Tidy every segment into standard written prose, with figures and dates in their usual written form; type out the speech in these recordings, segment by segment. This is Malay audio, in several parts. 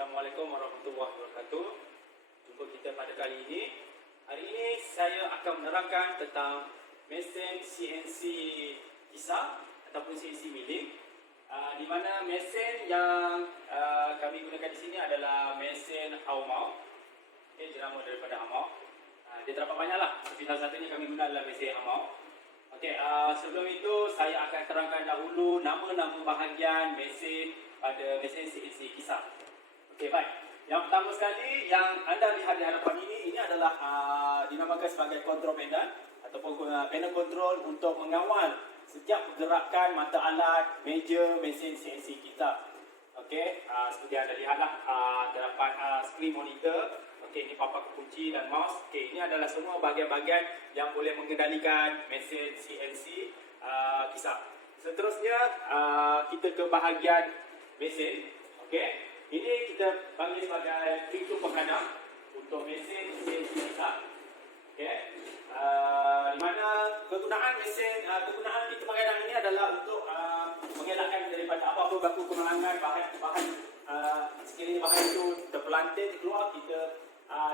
Assalamualaikum warahmatullahi wabarakatuh. Jumpa kita pada kali ini. Hari ini saya akan menerangkan tentang mesin CNC kisar ataupun CNC milling. Di mana mesin yang kami gunakan di sini adalah mesin Haomao. Jenama daripada Haomao. Dia terdapat banyak lah. Tapi salah satunya kami guna adalah mesin Haomao. Sebelum itu saya akan terangkan dahulu nama-nama bahagian mesin pada mesin CNC kisar. Baik. Yang pertama sekali yang anda lihat di hadapan ini adalah dinamakan sebagai control panel ataupun panel control untuk mengawal setiap pergerakan mata alat, meja, mesin CNC kita. Seperti anda lihatlah terdapat screen monitor. Ini papan kunci dan mouse. Ini adalah semua bahagian-bahagian yang boleh mengendalikan mesin CNC kisar. Seterusnya kita ke bahagian mesin. Ini kita panggil sebagai pintu penghadang untuk mesin CNC kisar. Di mana kegunaan pintu penghadang ini adalah untuk mengelakkan daripada apa-apa berlaku kemalangan bahan sekiranya bahan itu terpelanting keluar, kita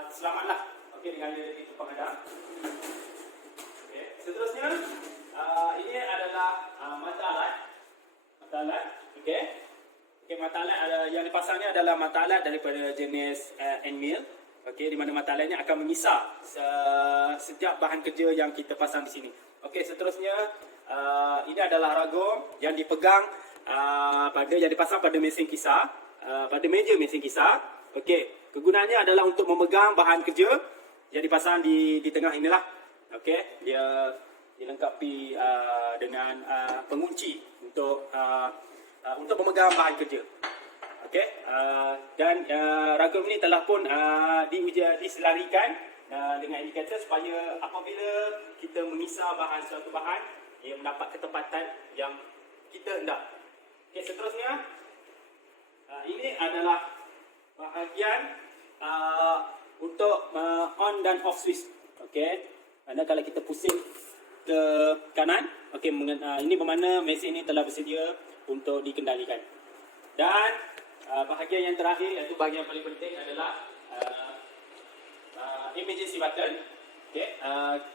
selamatlah dengan pintu penghadang. Seterusnya ini adalah mata alat. Mata alat yang dipasangnya adalah mata alat daripada jenis end mill. Di mana mata alatnya akan mengisar setiap bahan kerja yang kita pasang di sini. Seterusnya ini adalah ragum yang dipegang yang dipasang pada mesin kisar, pada meja mesin kisar. Kegunaannya adalah untuk memegang bahan kerja yang dipasang di tengah inilah. Dia dilengkapi dengan pengunci untuk memegang bahan kerja. Dan ragam ini telah pun diselarikan dengan indikator supaya apabila kita mengisar suatu bahan, ia mendapat ketepatan yang kita hendak. Seterusnya ini adalah bahagian untuk on dan off switch. Mana kalau kita pusing ke kanan, ini bermakna mesin ini telah bersedia untuk dikendalikan. Dan bahagian yang terakhir, iaitu bahagian yang paling penting adalah emergency button.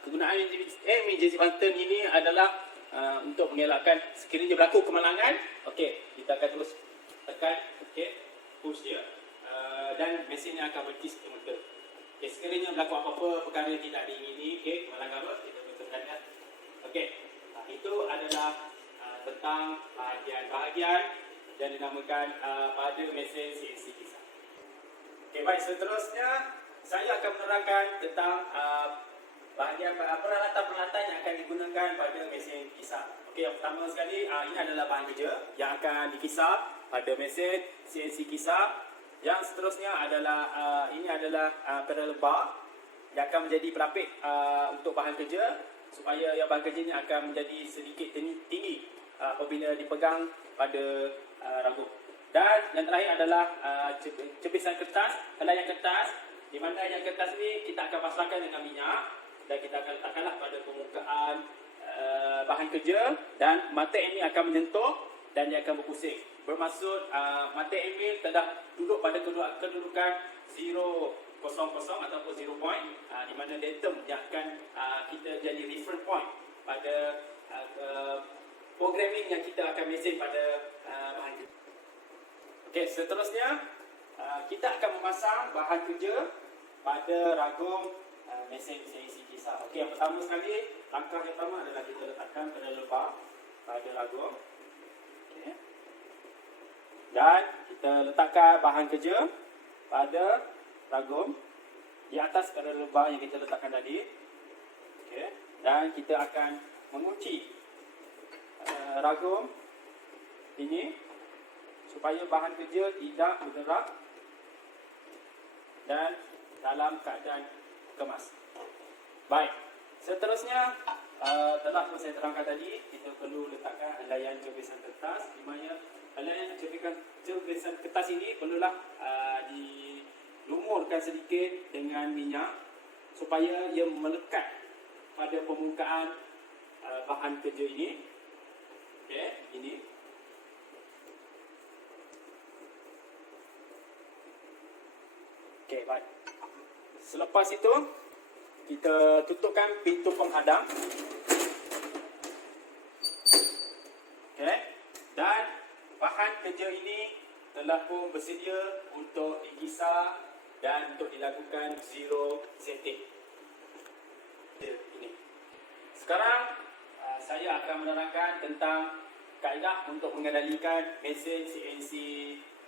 Kegunaan emergency button ini adalah untuk mengelakkan sekiranya berlaku kemalangan, kita akan terus tekan, push dia, dan mesinnya akan berhenti serta-merta. Sekiranya berlaku apa-apa perkara yang tidak diingini, kemalangan apa, kita tekan. Itu adalah tentang bahagian-bahagian yang dinamakan pada mesin CNC kisar. Baik, seterusnya saya akan menerangkan tentang bahagian peralatan-peralatan yang akan digunakan pada mesin kisar. Yang pertama sekali, ini adalah bahan kerja yang akan dikisar pada mesin CNC kisar. Yang seterusnya adalah ini adalah parallel bar yang akan menjadi pelapik untuk bahan kerja, supaya yang bahan kerja ini akan menjadi sedikit tinggi apabila dipegang pada ragum. Dan yang terakhir adalah cebisan kertas, helaian kertas, di mana yang kertas ni kita akan pasangkan dengan minyak dan kita akan letakkanlah pada permukaan bahan kerja, dan mata ini akan menyentuh dan dia akan berpusing. Bermaksud mata ini telah duduk pada kedudukan 0, ataupun 0 point, di mana datum yang akan kita jadi reference point pada programming yang kita akan mesin pada bahan kerja. Seterusnya kita akan memasang bahan kerja pada ragum mesin CNC kisar. Yang pertama sekali, langkah yang pertama adalah kita letakkan parallel bar pada ragum. Dan kita letakkan bahan kerja pada ragum di atas parallel bar yang kita letakkan tadi. Dan kita akan mengunci ragum ini supaya bahan kerja tidak bergerak dan dalam keadaan kemas. Baik, seterusnya telah saya terangkan tadi, kita perlu letakkan helaian cebisan kertas, di mana helaian cebisan kertas ini perlulah dilumurkan sedikit dengan minyak supaya ia melekat pada permukaan bahan kerja ini. Ini Selepas itu, kita tutupkan pintu penghadang. Okay. Dan bahan kerja ini telah pun bersedia untuk dikisar dan untuk dilakukan zero setting. Ini. Sekarang saya akan menerangkan tentang kaedah untuk mengendalikan mesin CNC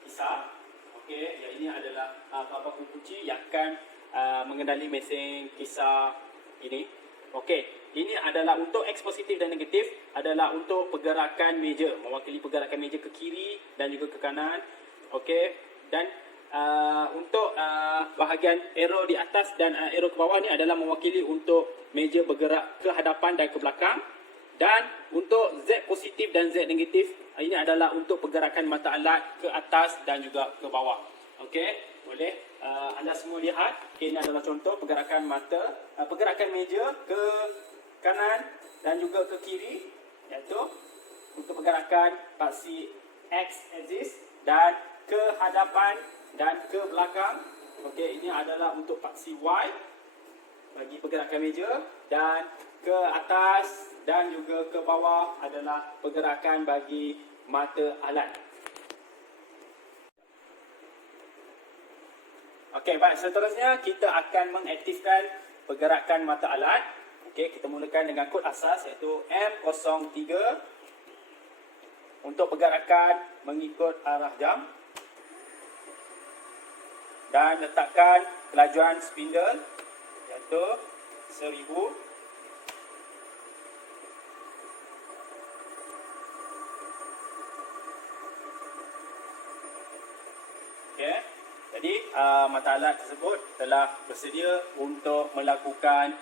kisar. Okey, yang ini adalah bapa kunci yang akan mengendali mesin kisar ini. Okey, ini adalah untuk X positif dan negatif, adalah untuk pergerakan meja, mewakili pergerakan meja ke kiri dan juga ke kanan. Okey, dan untuk bahagian arrow di atas dan arrow ke bawah ni adalah mewakili untuk meja bergerak ke hadapan dan ke belakang. Dan untuk Z positif dan Z negatif, ini adalah untuk pergerakan mata alat ke atas dan juga ke bawah. Okey, boleh anda semua lihat. Okay, ini adalah contoh pergerakan mata, pergerakan meja ke kanan dan juga ke kiri, iaitu untuk pergerakan paksi X axis dan ke hadapan dan ke belakang. Okey, ini adalah untuk paksi Y bagi pergerakan meja, dan ke atas dan juga ke bawah adalah pergerakan bagi mata alat. Okey, baik, seterusnya kita akan mengaktifkan pergerakan mata alat. Okey, kita mulakan dengan kod asas iaitu M03 untuk pergerakan mengikut arah jam. Dan letakkan kelajuan spindle iaitu 1000. Okay. Jadi mata alat tersebut telah bersedia untuk melakukan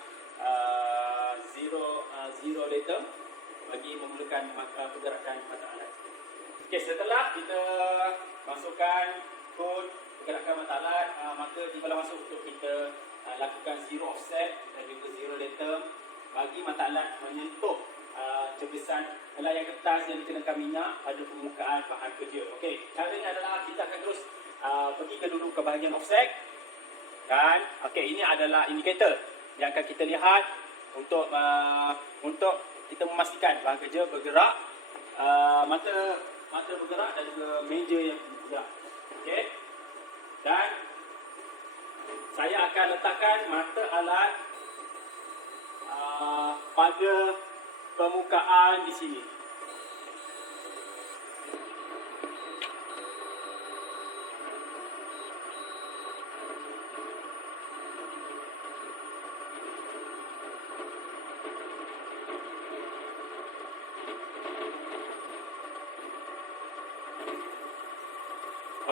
zero datum bagi memulakan pergerakan mata alat. Okay, setelah kita masukkan kod pergerakan mata alat, maka tibalah masuk untuk kita lakukan zero offset dan juga zero datum bagi mata alat menyentuh cebisan layar kertas yang dikenakan minyak pada permukaan bahan kerja. Okey, caranya adalah kita akan terus pergi dulu ke bahagian offset, dan okey, ini adalah indikator yang akan kita lihat untuk kita memastikan bahan kerja bergerak, mata bergerak dan juga meja yang bergerak. Okey, dan saya akan letakkan mata alat pada permukaan di sini.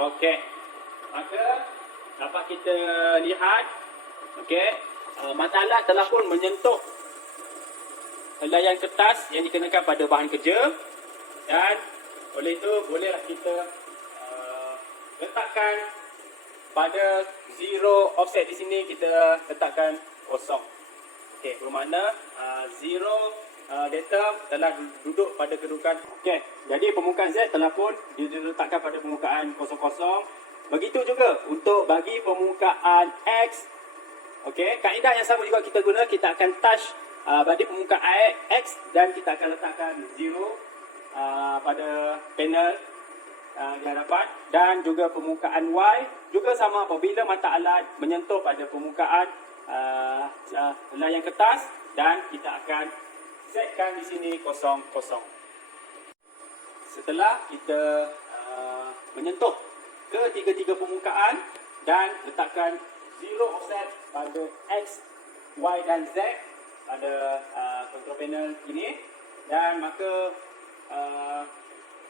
Okey, maka dapat kita lihat, okey, mata alat telah pun menyentuh layar kertas yang dikenakan pada bahan kerja, dan oleh itu bolehlah kita letakkan pada zero offset di sini, kita letakkan kosong. Okey, bermakna zero datum telah duduk pada kedudukan. Okey, jadi permukaan Z telah pun diletakkan pada permukaan 00. Begitu juga untuk bagi permukaan X. Okey, kaedah yang sama juga kita guna. Kita akan touch bagi permukaan X dan kita akan letakkan 0 pada panel di hadapan, dan juga permukaan Y juga sama apabila mata alat menyentuh pada permukaan layar kertas, dan kita akan setkan di sini 00. Setelah kita menyentuh ketiga-tiga permukaan dan letakkan zero offset pada X, Y dan Z pada control panel ini, dan maka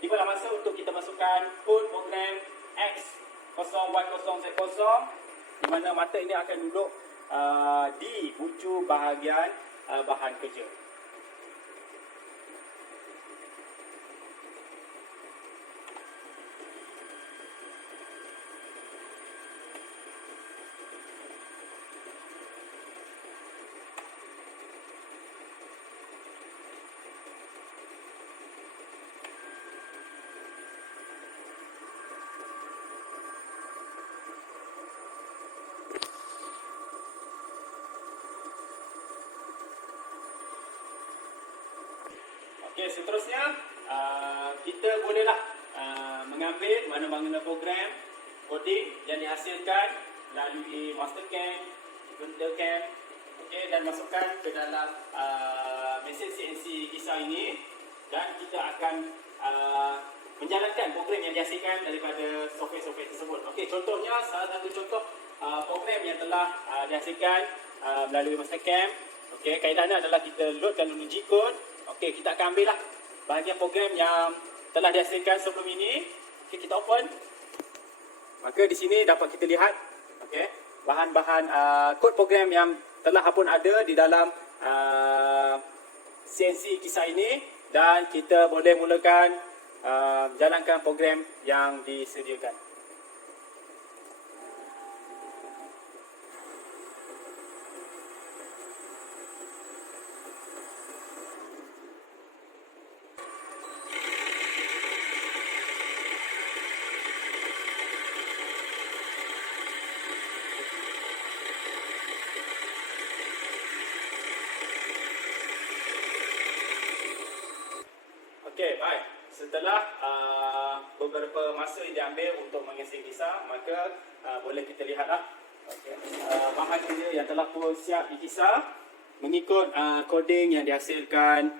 tibalah masa untuk kita masukkan kod program X0Y0Z0, di mana mata ini akan duduk di hujung bahagian bahan kerja. Okey, seterusnya kita bolehlah mengambil mana-mana program coding yang dihasilkan melalui Mastercam, Wintercam, okey, dan masukkan ke dalam mesin CNC kisar ini, dan kita akan menjalankan program yang dihasilkan daripada software-software tersebut. Okey, contohnya salah satu contoh program yang telah dihasilkan melalui Mastercam. Okey, kaedahnya adalah kita loadkan dulu G-code. Okey, kita akan ambil lah bahagian program yang telah dihasilkan sebelum ini. Okey, kita open. Maka di sini dapat kita lihat, okey, bahan-bahan kod program yang telah pun ada di dalam CNC kisar ini, dan kita boleh mulakan jalankan program yang disediakan. Okey, baik. Setelah beberapa masa yang diambil untuk mengisi kisar, maka boleh kita lihatlah, okay, bahan kerja yang telah pun siap dikisar mengikut coding yang dihasilkan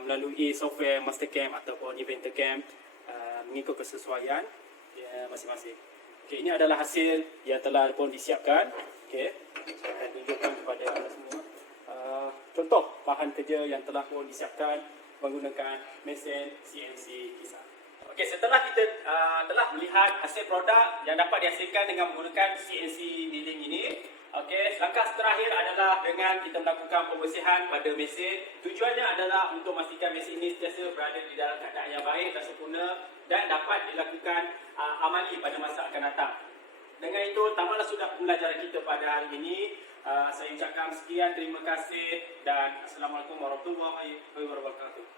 melalui software Mastercam ataupun Inventorcam, mengikut kesesuaian masing-masing. Okey, ini adalah hasil yang telah pun disiapkan. Okey, saya tunjukkan kepada anda semua contoh bahan kerja yang telah pun disiapkan menggunakan mesin CNC kisar. Okey, setelah kita telah melihat hasil produk yang dapat dihasilkan dengan menggunakan CNC milling ini, okey, langkah terakhir adalah dengan kita melakukan pembersihan pada mesin. Tujuannya adalah untuk memastikan mesin ini sentiasa berada di dalam keadaan yang baik dan sempurna dan dapat dilakukan amali pada masa akan datang. Dengan itu, tamatlah sudah pembelajaran kita pada hari ini. Saya ucapkan sekian, terima kasih, dan Assalamualaikum warahmatullahi wabarakatuh.